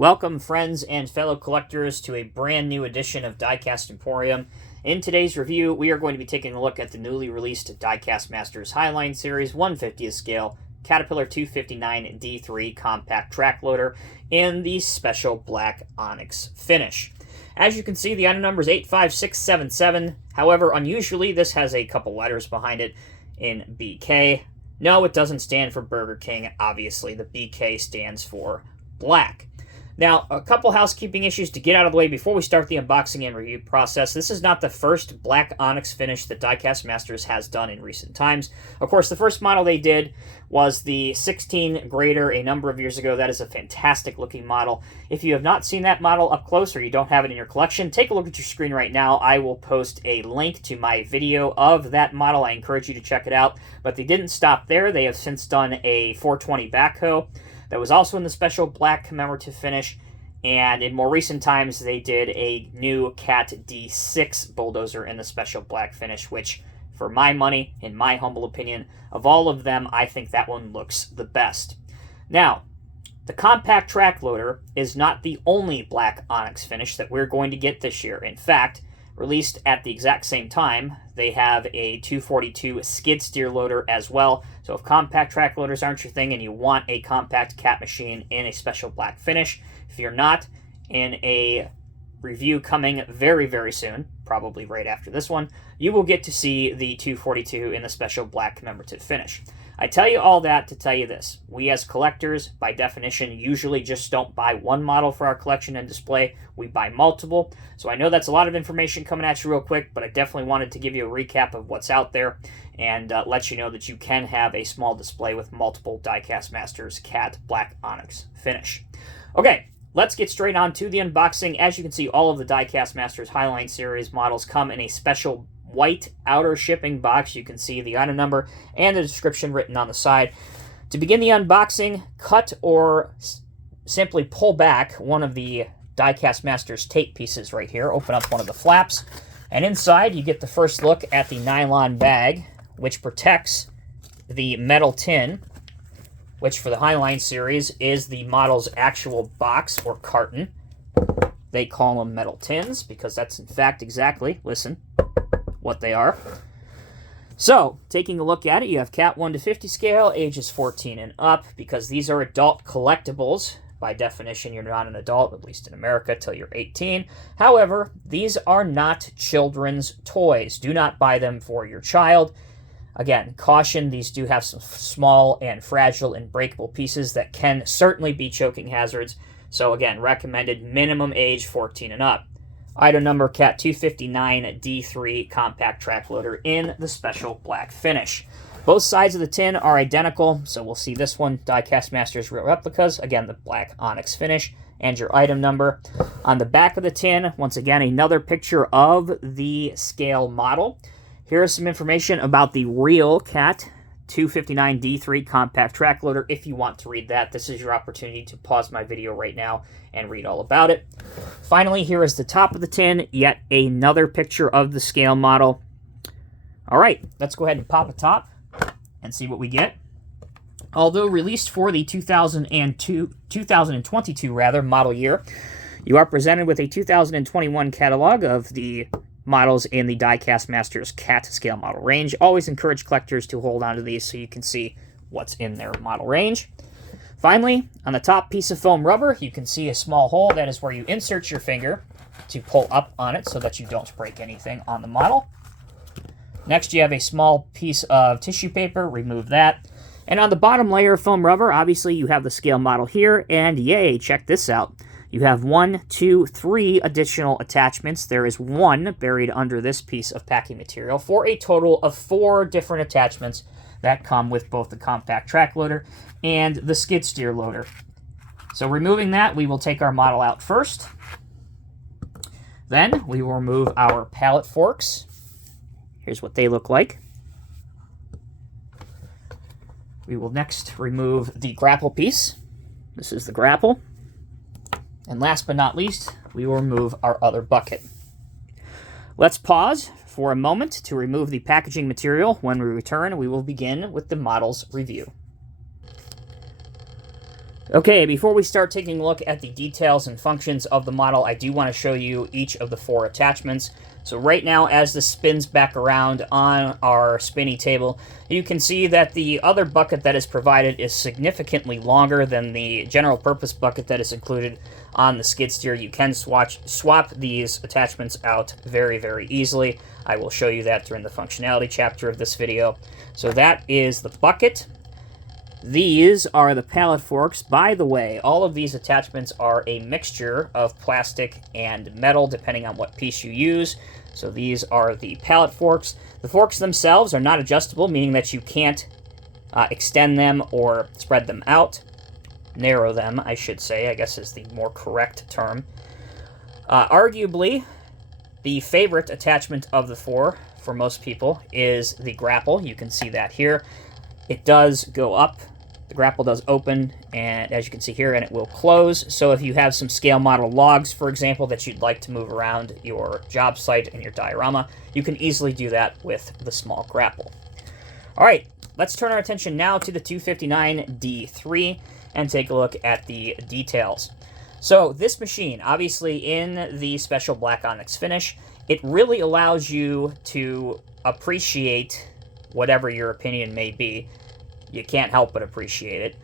Welcome, friends and fellow collectors, to a brand new edition of Diecast Emporium. In today's review, we are going to be taking a look at the newly released Diecast Masters Highline Series 1/50th scale Caterpillar 259 D3 compact track loader in the special black Onyx finish. As you can see, the item number is 85677. However, unusually, this has a couple letters behind it in BK. No, it doesn't stand for Burger King. Obviously, the BK stands for black. Now, a couple housekeeping issues to get out of the way before we start the unboxing and review process. This is not the first black Onyx finish that Diecast Masters has done in recent times. Of course, the first model they did was the 16 grader a number of years ago. That is a fantastic looking model. If you have not seen that model up close or you don't have it in your collection, take a look at your screen right now. I will post a link to my video of that model. I encourage you to check it out. But they didn't stop there. They have since done a 420 backhoe that was also in the special black commemorative finish, and in more recent times they did a new Cat D6 bulldozer in the special black finish, which, for my money, in my humble opinion, of all of them, I think that one looks the best. Now, the compact track loader is not the only black Onyx finish that we're going to get this year. In fact, released at the exact same time, they have a 242 skid steer loader as well. So if compact track loaders aren't your thing and you want a compact cat machine in a special black finish, if you're not, in a review coming very, very soon, probably right after this one, you will get to see the 242 in the special black commemorative finish. I tell you all that to tell you this. We as collectors, by definition, usually just don't buy one model for our collection and display. We buy multiple. So I know that's a lot of information coming at you real quick, but I definitely wanted to give you a recap of what's out there and let you know that you can have a small display with multiple Diecast Masters Cat Black Onyx finish. Okay, let's get straight on to the unboxing. As you can see, all of the Diecast Masters Highline Series models come in a special white outer shipping box. You can see the item number and the description written on the side. To begin the unboxing, cut or simply pull back one of the Diecast Masters tape pieces right here. Open up one of the flaps, and inside you get the first look at the nylon bag, which protects the metal tin, which for the Highline series is the model's actual box or carton. They call them metal tins because that's in fact exactly, listen, what they are. So, taking a look at it, you have Cat 1/50 scale, ages 14 and up, because these are adult collectibles. By definition, you're not an adult, at least in America, till you're 18. However, these are not children's toys. Do not buy them for your child. Again, caution, these do have some small and fragile and breakable pieces that can certainly be choking hazards. So again, recommended minimum age 14 and up. Item number Cat 259 D3 compact track loader in the special black finish. Both sides of the tin are identical, so we'll see this one, Diecast Masters Real Replicas, again the black Onyx finish, and your item number. On the back of the tin, once again, another picture of the scale model. Here is some information about the real Cat 259 D3 compact track loader. If you want to read that, this is your opportunity to pause my video right now and read all about it. Finally, here is the top of the tin, yet another picture of the scale model. All right, let's go ahead and pop a top and see what we get. Although released for the 2022 model year, you are presented with a 2021 catalog of the models in the Diecast Masters Cat scale model range. Always encourage collectors to hold on to these so you can see what's in their model range. Finally, on the top piece of foam rubber, you can see a small hole. That is where you insert your finger to pull up on it so that you don't break anything on the model. Next, you have a small piece of tissue paper. Remove that. And on the bottom layer of foam rubber, obviously you have the scale model here, and yay, check this out. You have 1, 2, 3 additional attachments. There is one buried under this piece of packing material for a total of 4 different attachments that come with both the compact track loader and the skid steer loader. So removing that, we will take our model out first. Then we will remove our pallet forks. Here's what they look like. We will next remove the grapple piece. This is the grapple. And last but not least, we will remove our other bucket. Let's pause for a moment to remove the packaging material. When we return, we will begin with the model's review. Okay, before we start taking a look at the details and functions of the model, I do want to show you each of the 4 attachments. So right now, as this spins back around on our spinny table, you can see that the other bucket that is provided is significantly longer than the general purpose bucket that is included on the skid steer. You can swap these attachments out very, very easily. I will show you that during the functionality chapter of this video. So that is the bucket. These are the pallet forks. By the way, all of these attachments are a mixture of plastic and metal, depending on what piece you use. So these are the pallet forks. The forks themselves are not adjustable, meaning that you can't extend them or spread them out. Narrow them, I should say, I guess is the more correct term. Arguably, the favorite attachment of the 4 for most people is the grapple. You can see that here. It does go up. The grapple does open, and as you can see here, and it will close. So if you have some scale model logs, for example, that you'd like to move around your job site and your diorama, you can easily do that with the small grapple. All right, let's turn our attention now to the 259 D3 and take a look at the details. So this machine, obviously in the special black onyx finish, it really allows you to appreciate whatever your opinion may be. You can't help but appreciate it.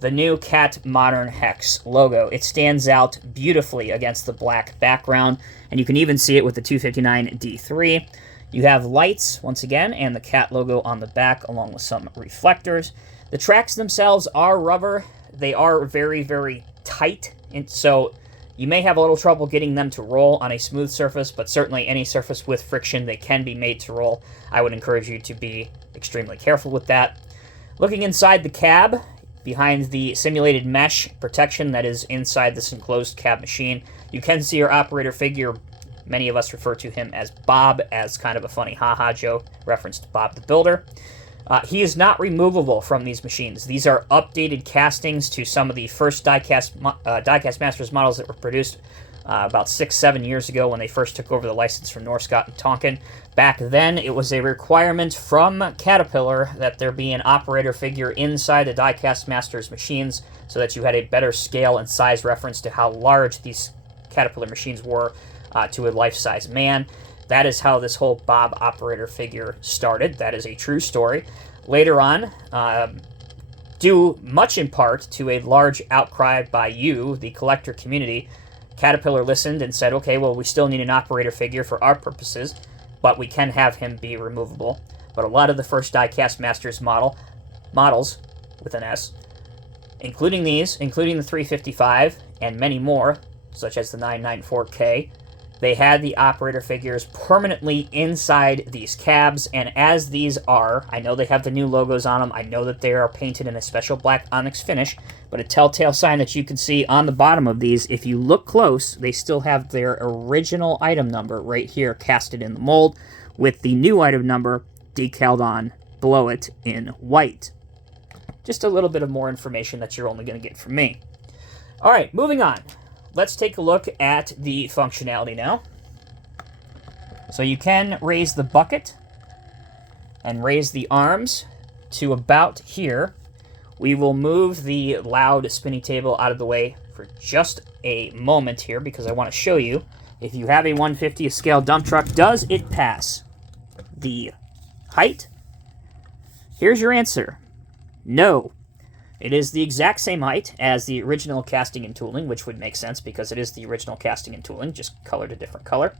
The new Cat Modern Hex logo. It stands out beautifully against the black background, and you can even see it with the 259 D3. You have lights, once again, and the Cat logo on the back, along with some reflectors. The tracks themselves are rubber. They are very, very tight, and so you may have a little trouble getting them to roll on a smooth surface, but certainly any surface with friction, they can be made to roll. I would encourage you to be extremely careful with that. Looking inside the cab, behind the simulated mesh protection that is inside this enclosed cab machine, you can see your operator figure. Many of us refer to him as Bob, as kind of a funny haha joke, reference to Bob the Builder. He is not removable from these machines. These are updated castings to some of the first Diecast Masters models that were produced about 6-7 years ago when they first took over the license from Norscott and Tonkin. Back then, it was a requirement from Caterpillar that there be an operator figure inside the Diecast Masters machines so that you had a better scale and size reference to how large these Caterpillar machines were to a life-size man. That is how this whole Bob operator figure started. That is a true story. Later on, due much in part to a large outcry by you, the collector community, Caterpillar listened and said, okay, well, we still need an operator figure for our purposes, but we can have him be removable. But a lot of the first Diecast Masters models, with an S, including these, including the 355, and many more, such as the 994K, they had the operator figures permanently inside these cabs, and as these are, I know they have the new logos on them, I know that they are painted in a special black onyx finish, but a telltale sign that you can see on the bottom of these, if you look close, they still have their original item number right here casted in the mold, with the new item number decaled on below it in white. Just a little bit of more information that you're only going to get from me. All right, moving on. Let's take a look at the functionality now. So you can raise the bucket and raise the arms to about here. We will move the loud spinny table out of the way for just a moment here because I want to show you, if you have a 1/50th scale dump truck, does it pass the height? Here's your answer. No. It is the exact same height as the original casting and tooling, which would make sense because it is the original casting and tooling, just colored a different color.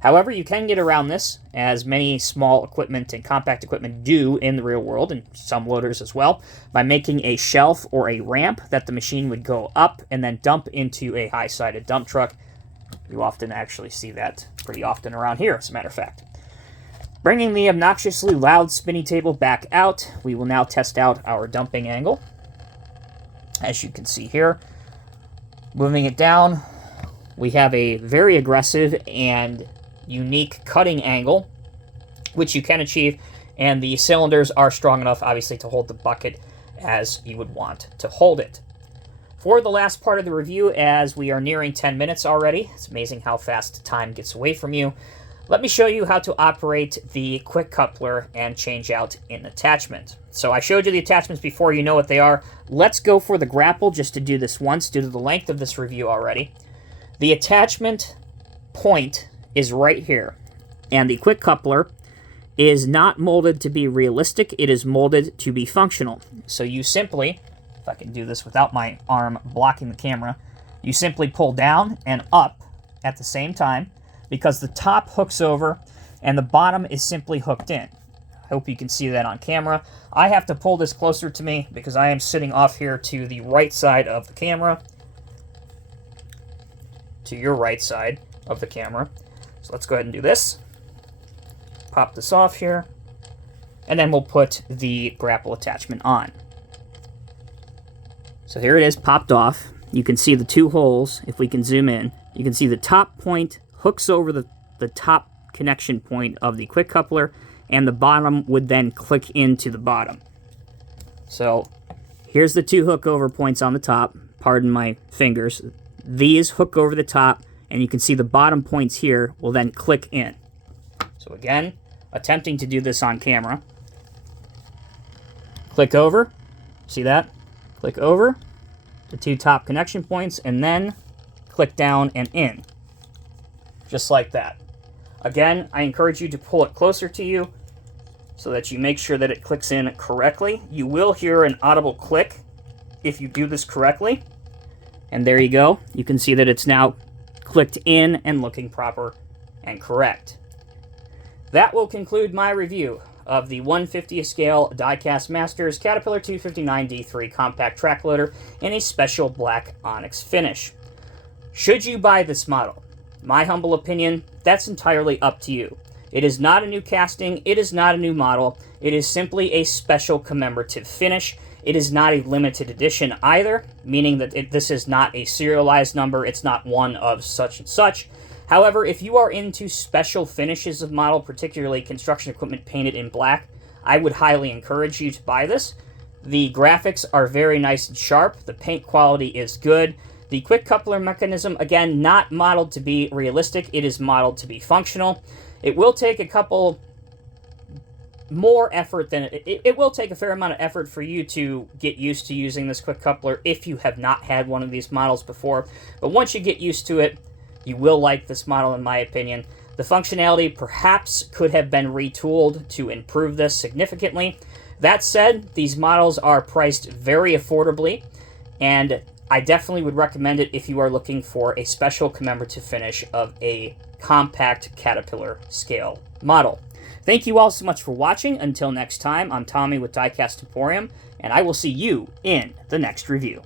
However, you can get around this, as many small equipment and compact equipment do in the real world, and some loaders as well, by making a shelf or a ramp that the machine would go up and then dump into a high-sided dump truck. You often actually see that pretty often around here, as a matter of fact. Bringing the obnoxiously loud spinny table back out, we will now test out our dumping angle. As you can see here, moving it down, we have a very aggressive and unique cutting angle, which you can achieve, and the cylinders are strong enough, obviously, to hold the bucket as you would want to hold it. For the last part of the review, as we are nearing 10 minutes already, it's amazing how fast time gets away from you, Let me show you how to operate the quick coupler and change out an attachment. So I showed you the attachments before, you know what they are. Let's go for the Grapple just to do this once due to the length of this review already. The attachment point is right here, and the quick coupler is not molded to be realistic, it is molded to be functional. So you simply, if I can do this without my arm blocking the camera, you simply pull down and up at the same time, because the top hooks over and the bottom is simply hooked in. I hope you can see that on camera. I have to pull this closer to me because I am sitting off here to the right side of the camera, to your right side of the camera. So let's go ahead and do this. Pop this off here, and then we'll put the Grapple attachment on. So here it is, popped off. You can see the two holes. If we can zoom in, you can see the top point hooks over the top connection point of the quick coupler, and the bottom would then click into the bottom. So here's the two hook over points on the top. Pardon my fingers. These hook over the top, and you can see the bottom points here will then click in. So again, attempting to do this on camera. Click over. See that? Click over the two top connection points, and then click down and in. Just like that. Again, I encourage you to pull it closer to you so that you make sure that it clicks in correctly. You will hear an audible click if you do this correctly. And there you go. You can see that it's now clicked in and looking proper and correct. That will conclude my review of the 1/50th scale Diecast Masters Caterpillar 259 D3 compact track loader in a special black onyx finish. Should you buy this model? My humble opinion, that's entirely up to you. It is not a new casting, it is not a new model, it is simply a special commemorative finish. It is not a limited edition either, meaning that this is not a serialized number, it's not one of such and such. However, if you are into special finishes of model, particularly construction equipment painted in black, I would highly encourage you to buy this. The graphics are very nice and sharp, the paint quality is good. The quick coupler mechanism, again, not modeled to be realistic, it is modeled to be functional. It will take a couple more effort than it will take a fair amount of effort for you to get used to using this quick coupler if you have not had one of these models before. But once you get used to it, you will like this model, in my opinion. The functionality perhaps could have been retooled to improve this significantly. That said, these models are priced very affordably, and I definitely would recommend it if you are looking for a special commemorative finish of a compact Caterpillar scale model. Thank you all so much for watching. Until next time, I'm Tommy with Diecast Emporium, and I will see you in the next review.